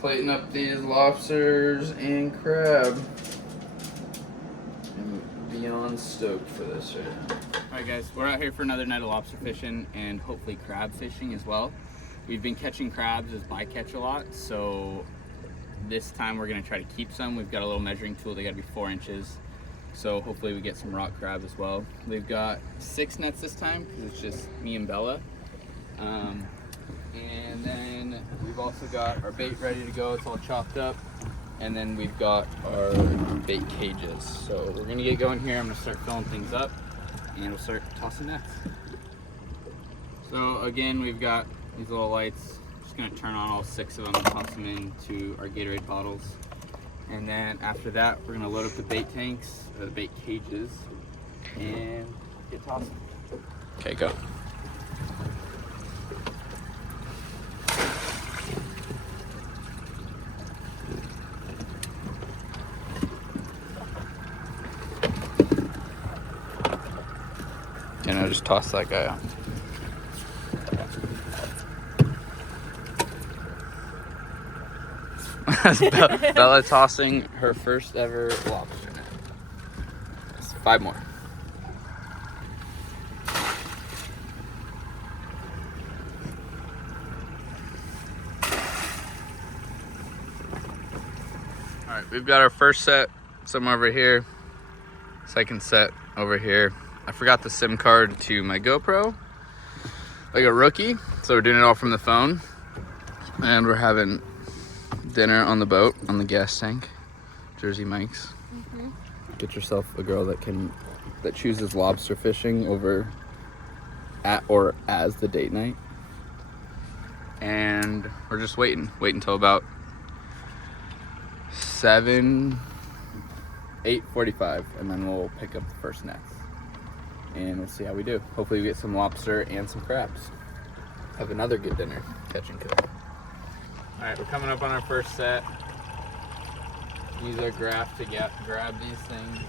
Plating up these lobsters and crab. I'm beyond stoked for this right now. Alright guys, we're out here for another night of lobster fishing and hopefully crab fishing as well. We've been catching crabs as bycatch a lot, so this time we're going to try to keep some. We've got a little measuring tool, they got to be 4 inches. So hopefully we get some rock crab as well. We've got 6 nets this time because it's just me and Bella. And then we've also got our bait ready to go. It's all chopped up. And then we've got our bait cages. So we're gonna get going here. I'm gonna start filling things up and we'll start tossing nets. So again, we've got these little lights. Just gonna turn on all 6 of them and toss them into our Gatorade bottles. And then after that, we're gonna load up the bait tanks, or the bait cages, and get tossing. Okay, go. Okay, now just toss that guy out. Bella tossing her first ever lobster net. 5 more. Alright, we've got our first set somewhere over here. Second set over here. I forgot the SIM card to my GoPro, like a rookie. So we're doing it all from the phone. And we're having dinner on the boat, on the gas tank. Jersey Mike's. Get yourself a girl that chooses lobster fishing over at or as the date night. And we're just wait until about 8:45, and then we'll pick up the first nets. And we'll see how we do. Hopefully we get some lobster and some crabs. Have another good dinner, catch and cook. All right, we're coming up on our first set. Use our graph to grab these things.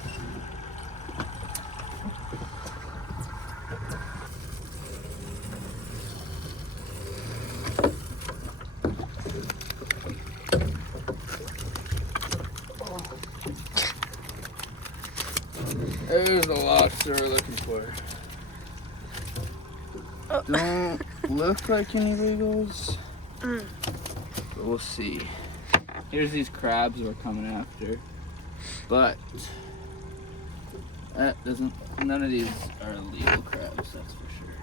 There's the lobster we're looking for. Don't look like any wiggles. But we'll see. Here's these crabs we're coming after. But none of these are illegal crabs, that's for sure.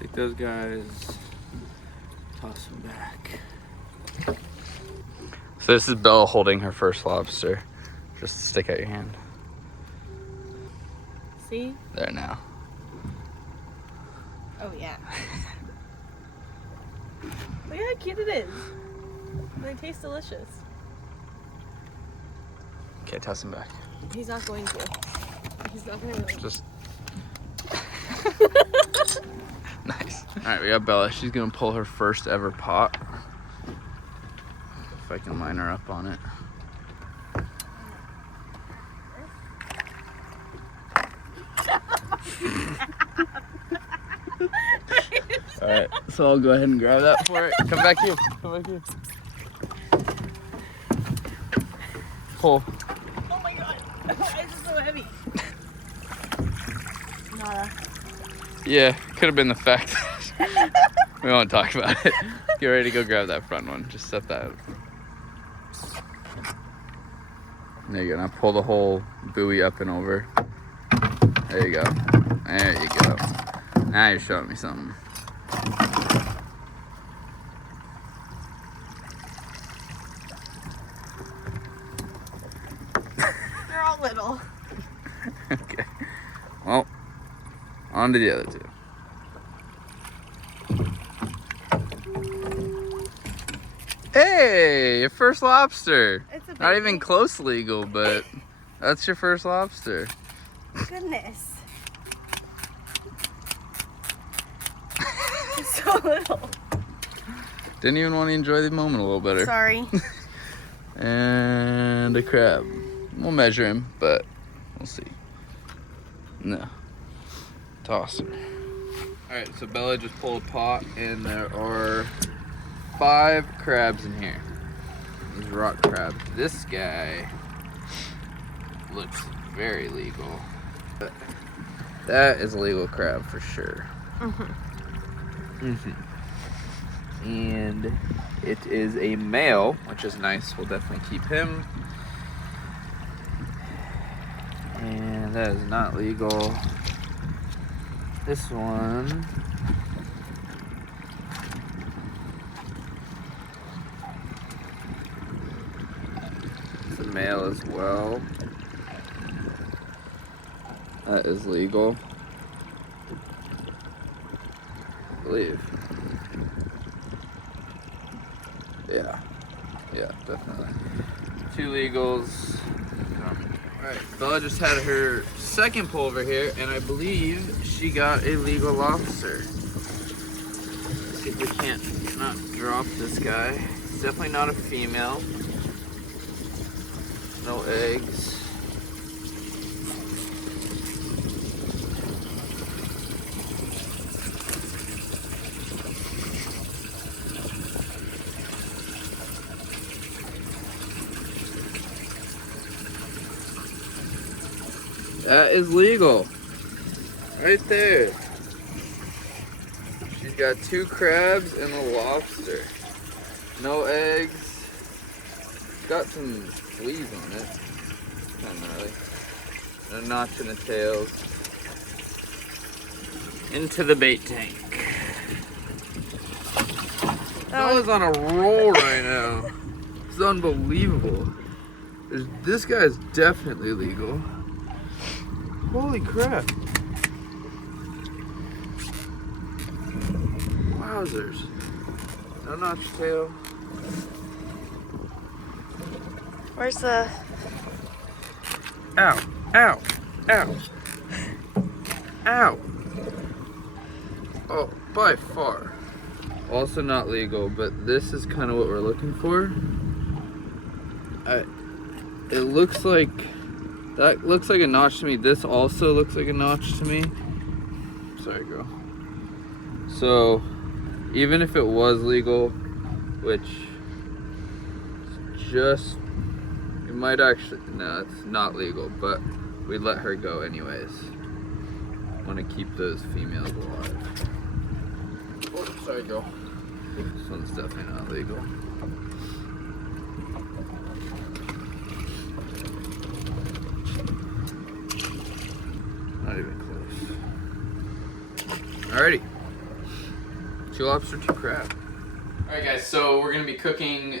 Take those guys, toss them back. So this is Belle holding her first lobster. Just stick out your hand. See? There now. Oh yeah. Look how cute it is. They taste delicious. Okay, toss him back. He's not going to. He's not going to. Just. Nice. All right, we got Bella. She's gonna pull her first ever pot. If I can line her up on it. All right, so I'll go ahead and grab that for it. Come back here. Come back here. Pull. Oh my god. Why is it so heavy? Nada. Yeah, could have been the fact. We won't talk about it. Get ready to go grab that front one. Just set that up. There you go. Now pull the whole buoy up and over. There you go. There you go. Now you're showing me something. They're all little. Okay. Well, on to the other two. Hey, your first lobster. It's a Not baby. even close legal, but that's your first lobster. Goodness. It's so little. Didn't even want to enjoy the moment a little better. Sorry. And a crab. We'll measure him, but we'll see. No. Toss her. Alright, so Bella just pulled a pot, and there are 5 crabs in here. These rock crabs. This guy looks very legal. That is a legal crab for sure. And it is a male, which is nice. We'll definitely keep him. And that is not legal. This one. It's a male as well. That is legal, I believe. Yeah, definitely. 2 legals. Alright, Bella just had her second pull over here, and I believe she got a legal lobster. Let's see if we can't not drop this guy. It's definitely not a female. No eggs. That is legal. Right there. She's got 2 crabs and a lobster. No eggs. Got some fleas on it. Not really. And a notch in the tails. Into the bait tank. Bella's on a roll right now. It's unbelievable. This guy is definitely legal. Holy crap. Wowzers. No notch tail. Where's the... Ow, ow, ow. Ow. Oh, by far. Also not legal, but this is kind of what we're looking for. It looks like... That looks like a notch to me. This also looks like a notch to me. Sorry, girl. So, even if it was legal, which just, it might actually, no, it's not legal, but we'd let her go anyways. Want to keep those females alive. Oh, sorry, girl. This one's definitely not legal. Not even close. Alrighty. 2 lobster, 2 crab. Alright guys, so we're going to be cooking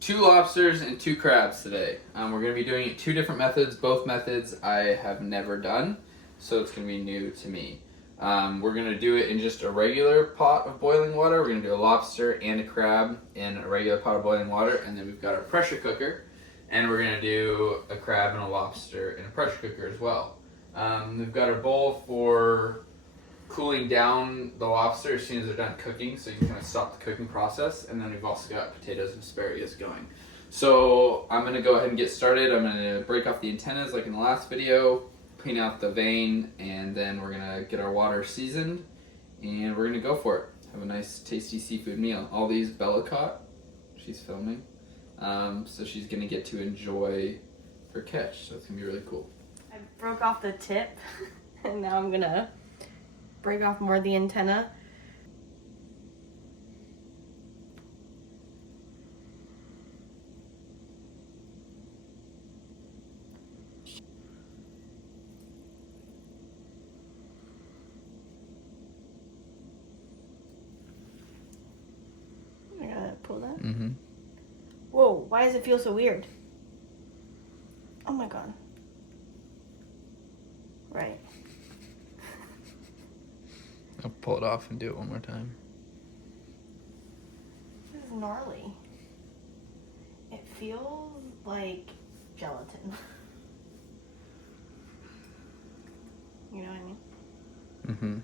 2 lobsters and 2 crabs today. We're going to be doing it 2 different methods. Both methods I have never done, so it's going to be new to me. We're going to do it in just a regular pot of boiling water. We're going to do a lobster and a crab in a regular pot of boiling water, and then we've got our pressure cooker, and we're going to do a crab and a lobster in a pressure cooker as well. We've got our bowl for cooling down the lobster as soon as they're done cooking, so you can kind of stop the cooking process. And then we've also got potatoes and asparagus going. So I'm going to go ahead and get started. I'm going to break off the antennas like in the last video, clean out the vein, and then we're going to get our water seasoned, and we're going to go for it. Have a nice tasty seafood meal. All these Bella caught. She's filming. So she's going to get to enjoy her catch. So it's going to be really cool. I broke off the tip, and now I'm gonna break off more of the antenna. I gotta pull that. Mm-hmm. Whoa, why does it feel so weird? Oh my god. Right. I'll pull it off and do it one more time. This is gnarly. It feels like gelatin. You know what I mean? Mm-hmm.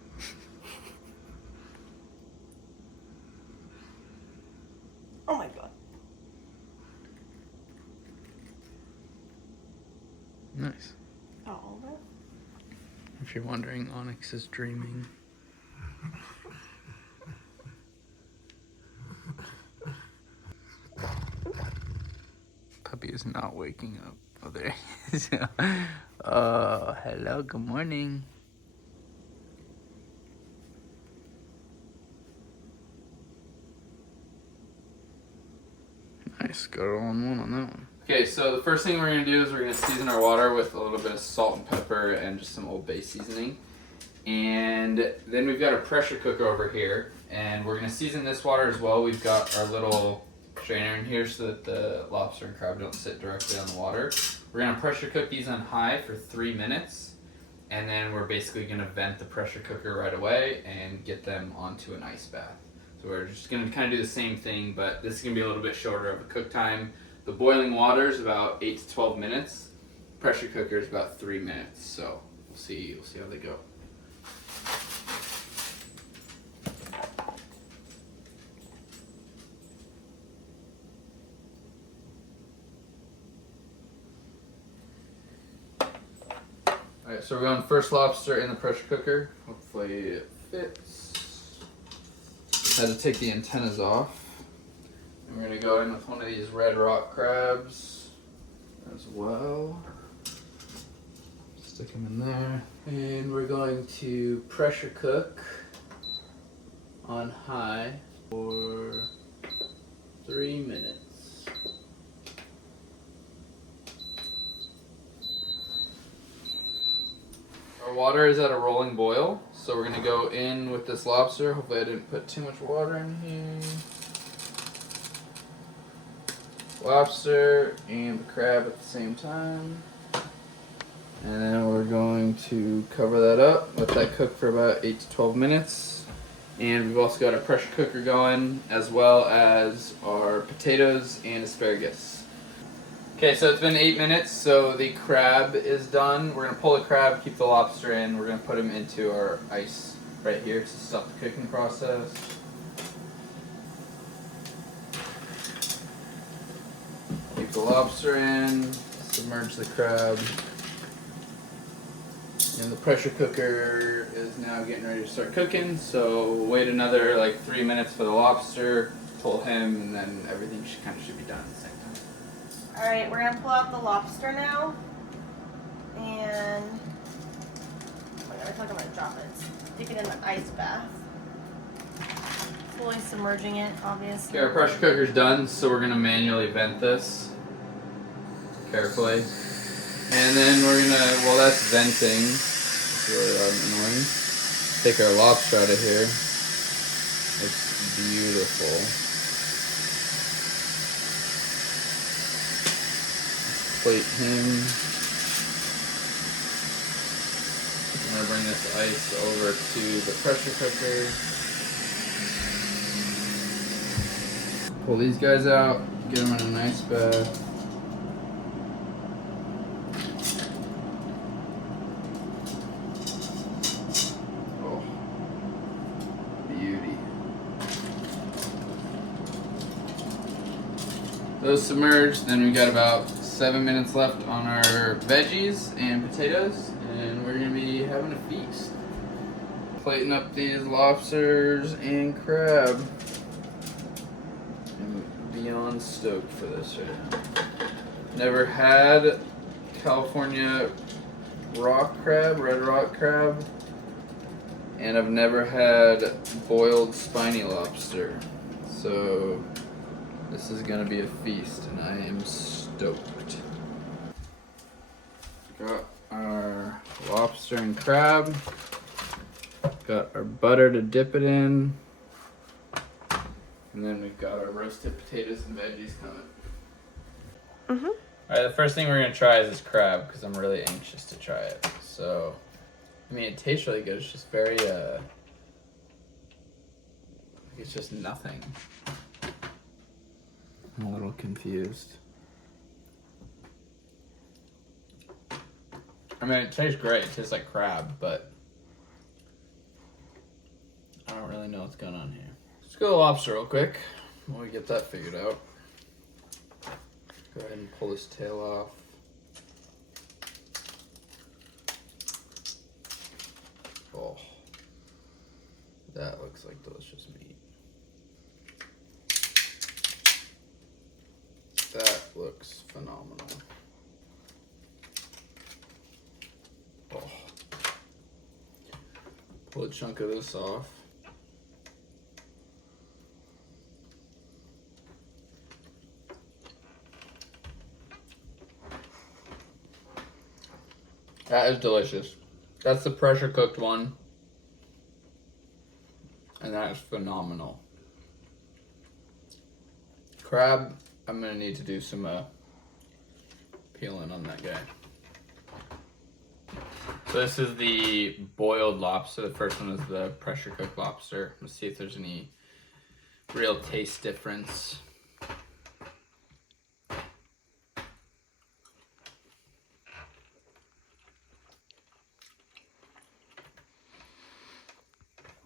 Oh my god. Nice. All of it? If you're wondering, Onyx is dreaming. Puppy is not waking up. Oh, there he is. Oh, hello, good morning. Nice, got it all in one on that one. Okay, so the first thing we're gonna do is we're gonna season our water with a little bit of salt and pepper and just some Old Bay seasoning. And then we've got a pressure cooker over here, and we're gonna season this water as well. We've got our little strainer in here so that the lobster and crab don't sit directly on the water. We're gonna pressure cook these on high for 3 minutes, and then we're basically gonna vent the pressure cooker right away and get them onto an ice bath. So we're just gonna kind of do the same thing, but this is gonna be a little bit shorter of a cook time. The boiling water is about 8 to 12 minutes. Pressure cooker is about 3 minutes. So we'll see how they go. Alright, so we're going first lobster in the pressure cooker. Hopefully it fits. Had to take the antennas off. And we're going to go in with one of these red rock crabs as well. Stick them in there. And we're going to pressure cook on high for 3 minutes. Our water is at a rolling boil, so we're gonna go in with this lobster. Hopefully I didn't put too much water in here. Lobster and the crab at the same time. And then we're going to cover that up, let that cook for about 8 to 12 minutes. And we've also got a pressure cooker going, as well as our potatoes and asparagus. Okay, so it's been 8 minutes, so the crab is done. We're gonna pull the crab, keep the lobster in. We're gonna put them into our ice right here to stop the cooking process. Keep the lobster in, submerge the crab. And the pressure cooker is now getting ready to start cooking, so wait another like 3 minutes for the lobster, pull him, and then everything should be done at the same time. Alright, we're gonna pull out the lobster now. And oh my god, I feel like I'm gonna drop it. Stick it in the ice bath. Fully submerging it, obviously. Okay, our pressure cooker's done, so we're gonna manually vent this carefully. And then we're gonna, while that's venting, it's really loud and annoying, take our lobster out of here. It's beautiful. Plate him. I'm gonna bring this ice over to the pressure cooker. Pull these guys out, get them in a nice bath. Oh, beauty. Those submerged, then we got about 7 minutes left on our veggies and potatoes, and we're gonna be having a feast. Plating up these lobsters and crab. I'm beyond stoked for this right now. Never had California rock crab, red rock crab, and I've never had boiled spiny lobster. So this is gonna be a feast, and I am stoked. Got our lobster and crab. Got our butter to dip it in. And then we've got our roasted potatoes and veggies coming. Alright, the first thing we're gonna try is this crab, because I'm really anxious to try it. So, I mean, it tastes really good. It's just very, it's just nothing. I'm a little confused. I mean, it tastes great. It tastes like crab, but I don't really know what's going on here. Let's go to lobster real quick while we get that figured out. Go ahead and pull this tail off. That looks like delicious meat. That looks phenomenal. Oh. Pull a chunk of this off. That is delicious. That's the pressure cooked one. And that is phenomenal. Crab, I'm gonna need to do some peeling on that guy. So this is the boiled lobster. The first one is the pressure cooked lobster. Let's see if there's any real taste difference.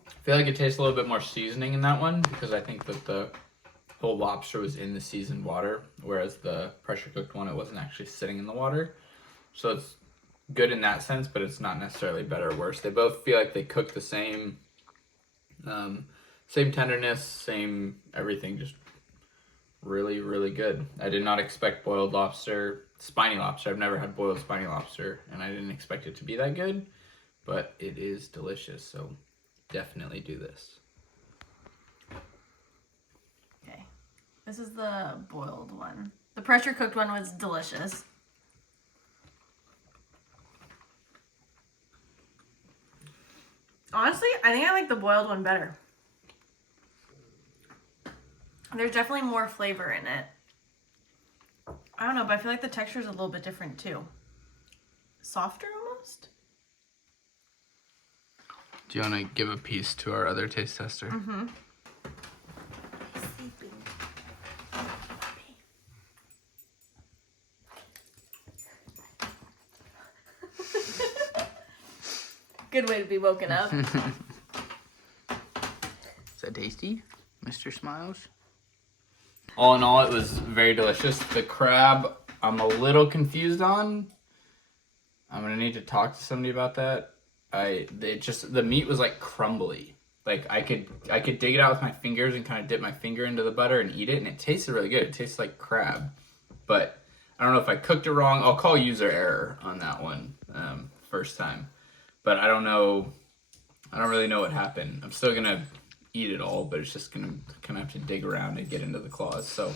I feel like it tastes a little bit more seasoning in that one because I think that the whole lobster was in the seasoned water, whereas the pressure cooked one, it wasn't actually sitting in the water. So it's good in that sense, but it's not necessarily better or worse. They both feel like they cook the same, same tenderness, same everything, just really, really good. I did not expect boiled lobster, spiny lobster. I've never had boiled spiny lobster, and I didn't expect it to be that good, but it is delicious, so definitely do this. Okay, this is the boiled one. The pressure cooked one was delicious. Honestly, I think I like the boiled one better. There's definitely more flavor in it. I don't know, but I feel like the texture is a little bit different too. Softer almost? Do you want to give a piece to our other taste tester? Mm-hmm. Good way to be woken up. Is that tasty, Mr. Smiles? All in all, it was very delicious. The crab, I'm a little confused on. I'm gonna need to talk to somebody about that. The meat was like crumbly. Like I could dig it out with my fingers and kind of dip my finger into the butter and eat it, and it tasted really good. It tastes like crab, but I don't know if I cooked it wrong. I'll call user error on that one first time, but I don't know. I don't really know what happened. I'm still gonna eat it all, but it's just gonna kind of have to dig around and get into the claws. So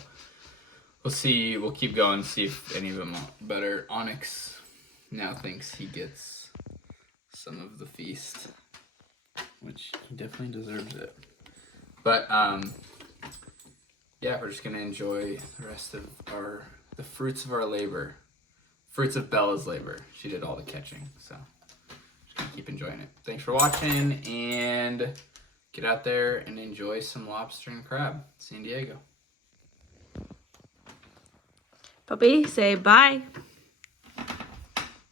we'll see. We'll keep going, see if any of them are better. Onyx now thinks he gets some of the feast, which he definitely deserves it. But yeah, we're just gonna enjoy the rest of the fruits of our labor, fruits of Bella's labor. She did all the catching, so just gonna keep enjoying it. Thanks for watching, and get out there and enjoy some lobster and crab. San Diego. Puppy, say bye.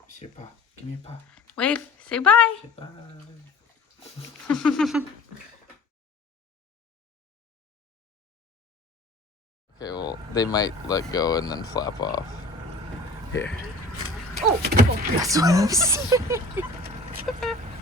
Say paw. Give me a paw. Wave, say bye. Say bye. Okay, well, they might let go and then flap off. Here. Oh, that's what I'm saying.